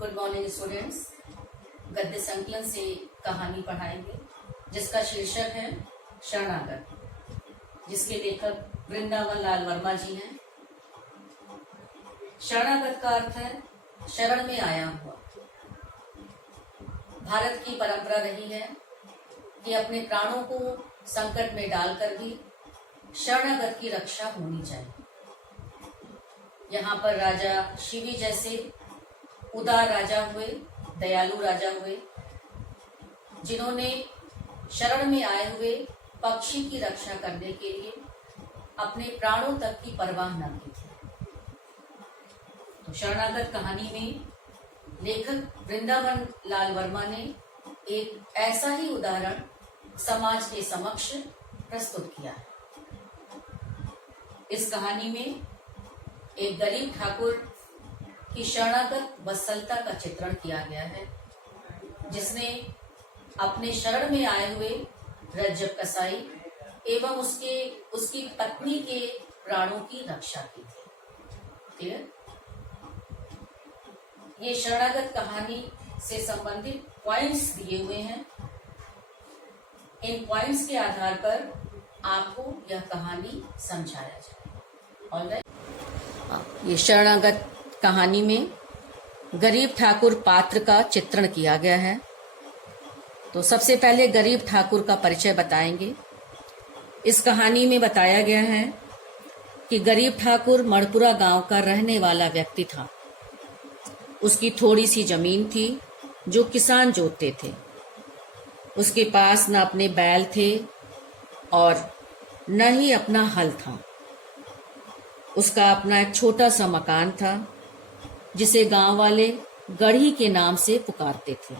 Good morning students. गद्य संकलन से कहानी पढ़ाएंगे जिसका शीर्षक है शरणागत, जिसके लेखक वृंदावन लाल वर्मा जी हैं। शरणागत का अर्थ है शरण में आया हुआ। भारत की परंपरा रही है कि अपने प्राणों को संकट में डालकर भी शरणागत की रक्षा होनी चाहिए। यहाँ पर राजा शिवी जैसे उदार राजा हुए, दयालु राजा हुए, जिन्होंने शरण में आए हुए पक्षी की रक्षा करने के लिए अपने प्राणों तक की परवाह न की थी। तो शरणागत कहानी में लेखक वृंदावन लाल वर्मा ने एक ऐसा ही उदाहरण समाज के समक्ष प्रस्तुत किया है। इस कहानी में एक गरीब ठाकुर की शरणागत वत्सलता का चित्रण किया गया है, जिसने अपने शरण में आए हुए रज्जब कसाई एवं उसकी पत्नी के प्राणों की रक्षा की थी। क्लियर? ये शरणागत कहानी से संबंधित पॉइंट्स दिए हुए हैं। इन पॉइंट्स के आधार पर आपको यह कहानी समझाया जाए। ऑलराइट, ये शरणागत कहानी में गरीब ठाकुर पात्र का चित्रण किया गया है। तो सबसे पहले गरीब ठाकुर का परिचय बताएंगे। इस कहानी में बताया गया है कि गरीब ठाकुर मणपुरा गांव का रहने वाला व्यक्ति था। उसकी थोड़ी सी जमीन थी जो किसान जोतते थे। उसके पास न अपने बैल थे और न ही अपना हल था। उसका अपना एक छोटा सा मकान था जिसे गांव वाले गढ़ी के नाम से पुकारते थे,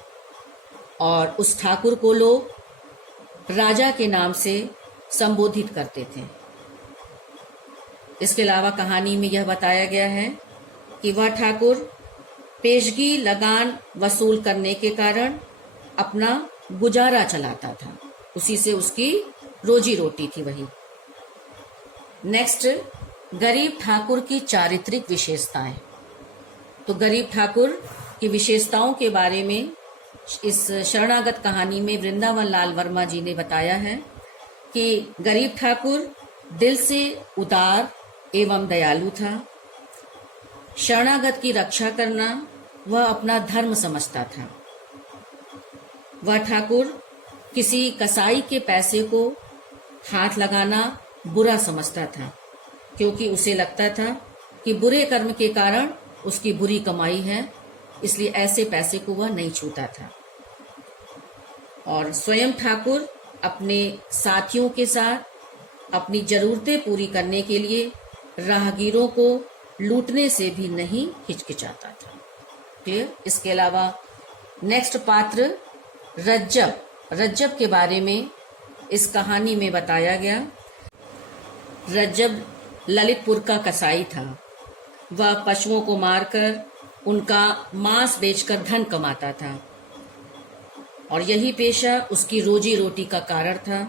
और उस ठाकुर को लोग राजा के नाम से संबोधित करते थे। इसके अलावा कहानी में यह बताया गया है कि वह ठाकुर पेशगी लगान वसूल करने के कारण अपना गुजारा चलाता था। उसी से उसकी रोजी रोटी थी वही। नेक्स्ट, गरीब ठाकुर की चारित्रिक विशेषताएं। तो गरीब ठाकुर की विशेषताओं के बारे में इस शरणागत कहानी में वृंदावन लाल वर्मा जी ने बताया है कि गरीब ठाकुर दिल से उदार एवं दयालु था। शरणागत की रक्षा करना वह अपना धर्म समझता था। वह ठाकुर किसी कसाई के पैसे को हाथ लगाना बुरा समझता था, क्योंकि उसे लगता था कि बुरे कर्म के कारण उसकी बुरी कमाई है, इसलिए ऐसे पैसे को वह नहीं छूता था। और स्वयं ठाकुर अपने साथियों के साथ अपनी जरूरतें पूरी करने के लिए राहगीरों को लूटने से भी नहीं हिचकिचाता था। क्लियर? इसके अलावा नेक्स्ट पात्र रज्जब के बारे में इस कहानी में बताया गया। रज्जब ललितपुर का कसाई था। वह पशुओं को मारकर उनका मांस बेचकर धन कमाता था, और यही पेशा उसकी रोजी रोटी का कारण था।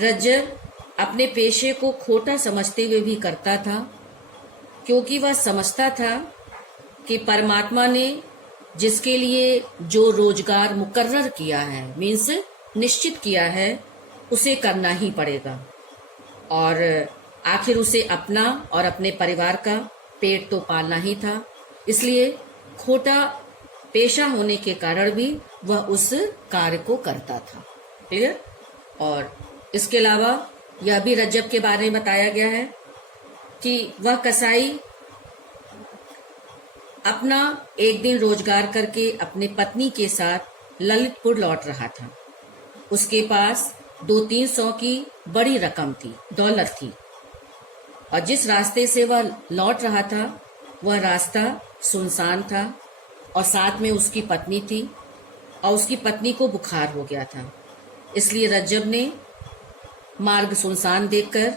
रज्जब अपने पेशे को खोटा समझते हुए भी करता था, क्योंकि वह समझता था कि परमात्मा ने जिसके लिए जो रोजगार मुकर्रर किया है, मीन्स निश्चित किया है, उसे करना ही पड़ेगा। और आखिर उसे अपना और अपने परिवार का पेट तो पालना ही था, इसलिए खोटा पेशा होने के कारण भी वह उस कार्य को करता था। क्लियर? और इसके अलावा यह भी रज्जब के बारे में बताया गया है कि वह कसाई अपना एक दिन रोजगार करके अपने पत्नी के साथ ललितपुर लौट रहा था। उसके पास 200-300 की बड़ी रकम थी, दौलत थी, और जिस रास्ते से वह लौट रहा था वह रास्ता सुनसान था, और साथ में उसकी पत्नी थी, और उसकी पत्नी को बुखार हो गया था। इसलिए रज्जब ने मार्ग सुनसान देखकर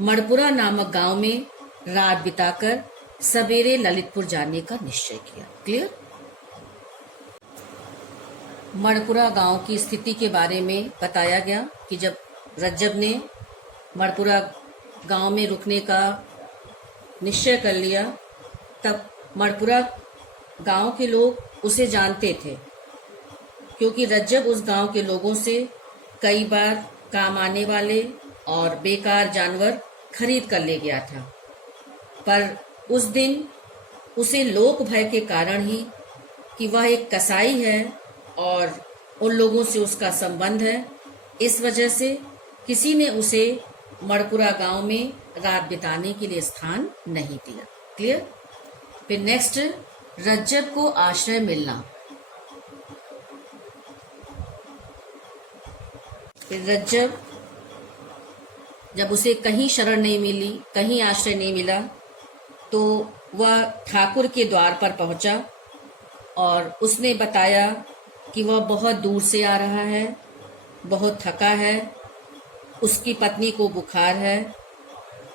मणपुरा नामक गांव में रात बिताकर सवेरे ललितपुर जाने का निश्चय किया। क्लियर? मणपुरा गांव की स्थिति के बारे में बताया गया कि जब रज्जब ने मणपुरा गांव में रुकने का निश्चय कर लिया, तब मणपुरा गांव के लोग उसे जानते थे, क्योंकि रज्जब उस गांव के लोगों से कई बार काम आने वाले और बेकार जानवर खरीद कर ले गया था। पर उस दिन उसे लोक भय के कारण ही, कि वह एक कसाई है और उन लोगों से उसका संबंध है, इस वजह से किसी ने उसे मणपुरा गांव में रात बिताने के लिए स्थान नहीं दिया। क्लियर। फिर नेक्स्ट, रज्जब को आश्रय मिलना। फिर रज्जब जब उसे कहीं शरण नहीं मिली, कहीं आश्रय नहीं मिला, तो वह ठाकुर के द्वार पर पहुंचा और उसने बताया कि वह बहुत दूर से आ रहा है, बहुत थका है, उसकी पत्नी को बुखार है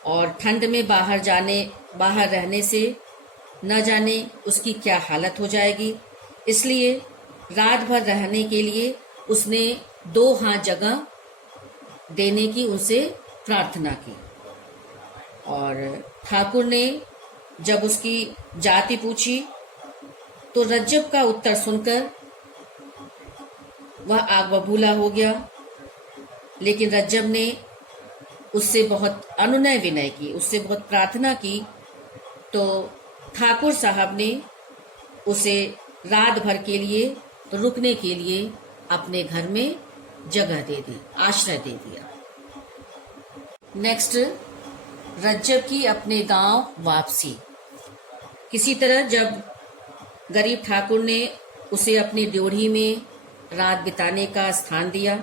और ठंड में बाहर रहने से न जाने उसकी क्या हालत हो जाएगी। इसलिए रात भर रहने के लिए उसने 2 हाथ जगह देने की उनसे प्रार्थना की। और ठाकुर ने जब उसकी जाति पूछी तो रज्जब का उत्तर सुनकर वह आग बबूला हो गया। लेकिन रज्जब ने उससे बहुत अनुनय विनय की, उससे बहुत प्रार्थना की, तो ठाकुर साहब ने उसे रात भर के लिए रुकने के लिए अपने घर में जगह दे दी, आश्रय दे दिया। नेक्स्ट, रज्जब की अपने गांव वापसी। किसी तरह जब गरीब ठाकुर ने उसे अपनी ड्योढ़ी में रात बिताने का स्थान दिया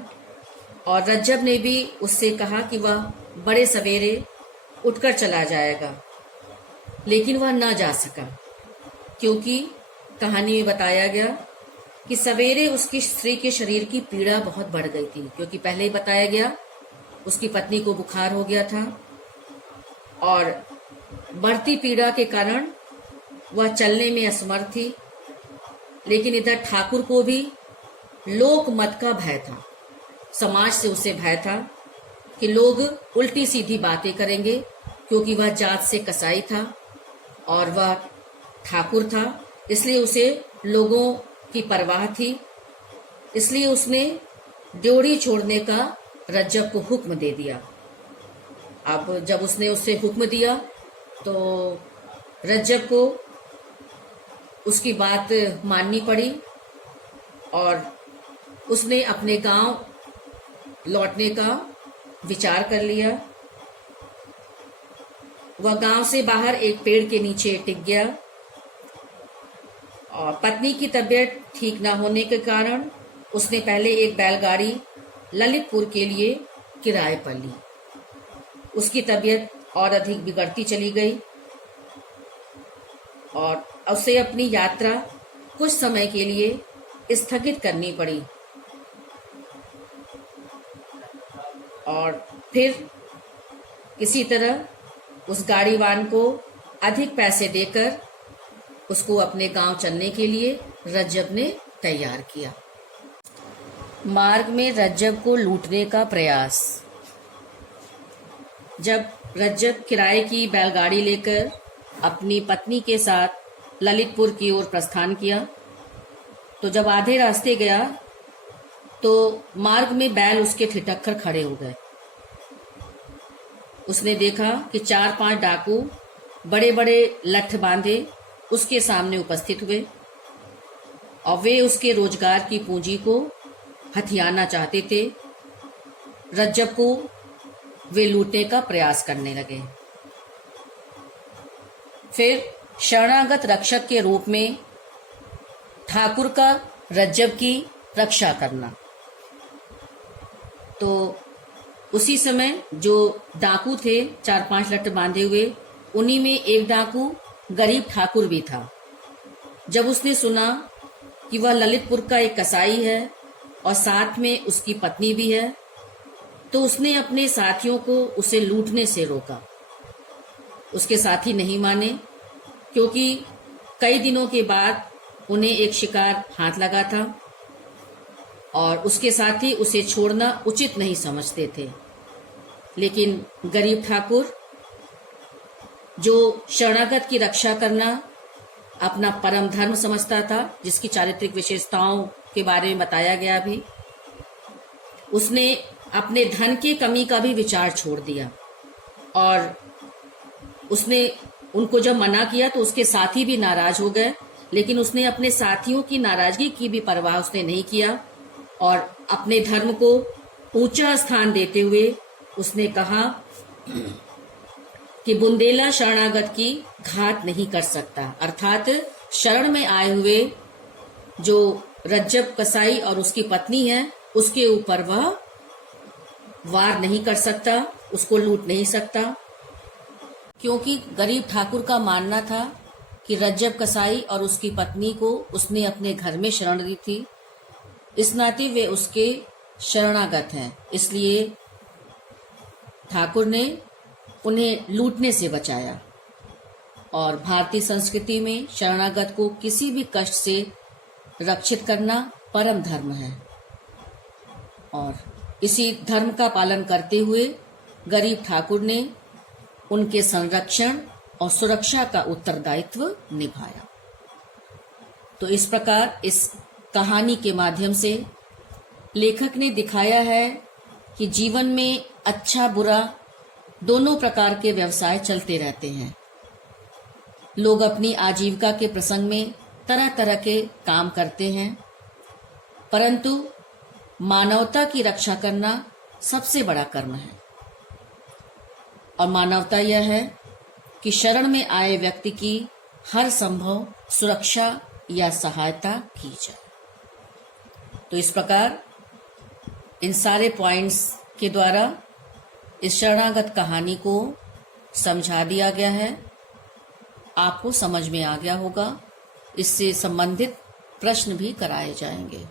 और रज्जब ने भी उससे कहा कि वह बड़े सवेरे उठकर चला जाएगा, लेकिन वह न जा सका, क्योंकि कहानी में बताया गया कि सवेरे उसकी स्त्री के शरीर की पीड़ा बहुत बढ़ गई थी, क्योंकि पहले ही बताया गया उसकी पत्नी को बुखार हो गया था और बढ़ती पीड़ा के कारण वह चलने में असमर्थ थी। लेकिन इधर ठाकुर को भी लोक मत का भय था, समाज से उसे भय था कि लोग उल्टी सीधी बातें करेंगे, क्योंकि वह जात से कसाई था और वह ठाकुर था, इसलिए उसे लोगों की परवाह थी। इसलिए उसने ड्योढ़ी छोड़ने का रज्जब को हुक्म दे दिया। अब जब उसने उससे हुक्म दिया तो रज्जब को उसकी बात माननी पड़ी और उसने अपने गांव लौटने का विचार कर लिया। वह गांव से बाहर एक पेड़ के नीचे टिक गया और पत्नी की तबीयत ठीक ना होने के कारण उसने पहले एक बैलगाड़ी ललितपुर के लिए किराए पर ली। उसकी तबीयत और अधिक बिगड़ती चली गई और उसे अपनी यात्रा कुछ समय के लिए स्थगित करनी पड़ी। और फिर किसी तरह उस गाड़ीवान को अधिक पैसे देकर उसको अपने गांव चलने के लिए रज्जब ने तैयार किया। मार्ग में रज्जब को लूटने का प्रयास। जब रज्जब किराए की बैलगाड़ी लेकर अपनी पत्नी के साथ ललितपुर की ओर प्रस्थान किया, तो जब आधे रास्ते गया तो मार्ग में बैल उसके ठिठक कर खड़े हो गए। उसने देखा कि 4-5 डाकू बड़े बड़े लठ बांधे उसके सामने उपस्थित हुए और वे उसके रोजगार की पूंजी को हथियाना चाहते थे। रज्जब को वे लूटने का प्रयास करने लगे। फिर शरणागत रक्षक के रूप में ठाकुर का रज्जब की रक्षा करना। तो उसी समय जो डाकू थे 4-5 लठ बांधे हुए, उन्हीं में एक डाकू गरीब ठाकुर भी था। जब उसने सुना कि वह ललितपुर का एक कसाई है और साथ में उसकी पत्नी भी है, तो उसने अपने साथियों को उसे लूटने से रोका। उसके साथी नहीं माने, क्योंकि कई दिनों के बाद उन्हें एक शिकार हाथ लगा था और उसके साथी उसे छोड़ना उचित नहीं समझते थे। लेकिन गरीब ठाकुर, जो शरणागत की रक्षा करना अपना परम धर्म समझता था, जिसकी चारित्रिक विशेषताओं के बारे में बताया गया भी। उसने अपने धन की कमी का भी विचार छोड़ दिया और उसने उनको जब मना किया तो उसके साथी भी नाराज हो गए, लेकिन उसने अपने साथियों की नाराजगी की भी परवाह उसने नहीं किया और अपने धर्म को ऊंचा स्थान देते हुए उसने कहा कि बुंदेला शरणागत की घात नहीं कर सकता, अर्थात शरण में आए हुए जो रज्जब कसाई और उसकी पत्नी है उसके ऊपर वह वार नहीं कर सकता, उसको लूट नहीं सकता, क्योंकि गरीब ठाकुर का मानना था कि रज्जब कसाई और उसकी पत्नी को उसने अपने घर में शरण दी थी, इस नाते वे उसके शरणागत हैं, इसलिए ठाकुर ने उन्हें लूटने से बचाया। और भारतीय संस्कृति में शरणागत को किसी भी कष्ट से रक्षित करना परम धर्म है और इसी धर्म का पालन करते हुए गरीब ठाकुर ने उनके संरक्षण और सुरक्षा का उत्तरदायित्व निभाया। तो इस प्रकार इस कहानी के माध्यम से लेखक ने दिखाया है कि जीवन में अच्छा बुरा दोनों प्रकार के व्यवसाय चलते रहते हैं। लोग अपनी आजीविका के प्रसंग में तरह तरह के काम करते हैं, परंतु मानवता की रक्षा करना सबसे बड़ा कर्म है और मानवता यह है कि शरण में आए व्यक्ति की हर संभव सुरक्षा या सहायता की जाए। तो इस प्रकार इन सारे पॉइंट्स के द्वारा इस शरणागत कहानी को समझा दिया गया है। आपको समझ में आ गया होगा। इससे संबंधित प्रश्न भी कराए जाएंगे।